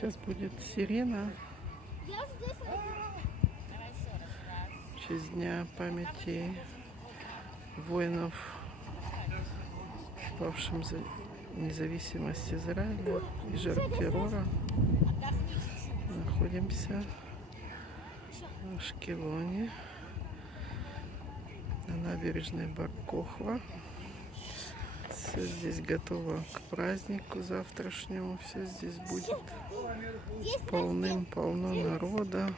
Сейчас будет сирена в честь Дня памяти воинов, павшим за независимость Израиля и жертв террора. Находимся в Ашкелоне, на набережной Бар-Кохва. Все здесь готово к празднику завтрашнему. Все здесь будет полным-полно народа.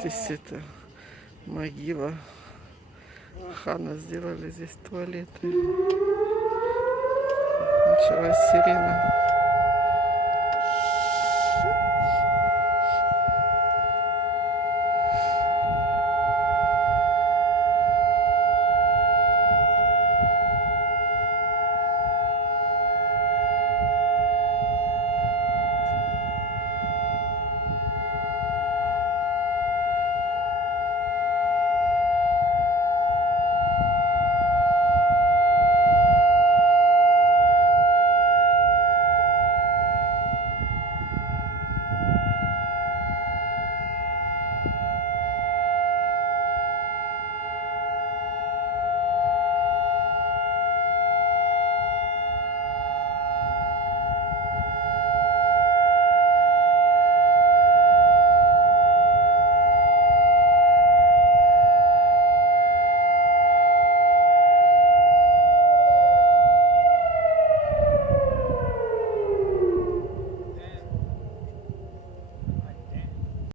Здесь это могила хана, сделали здесь туалеты. Началась сирена.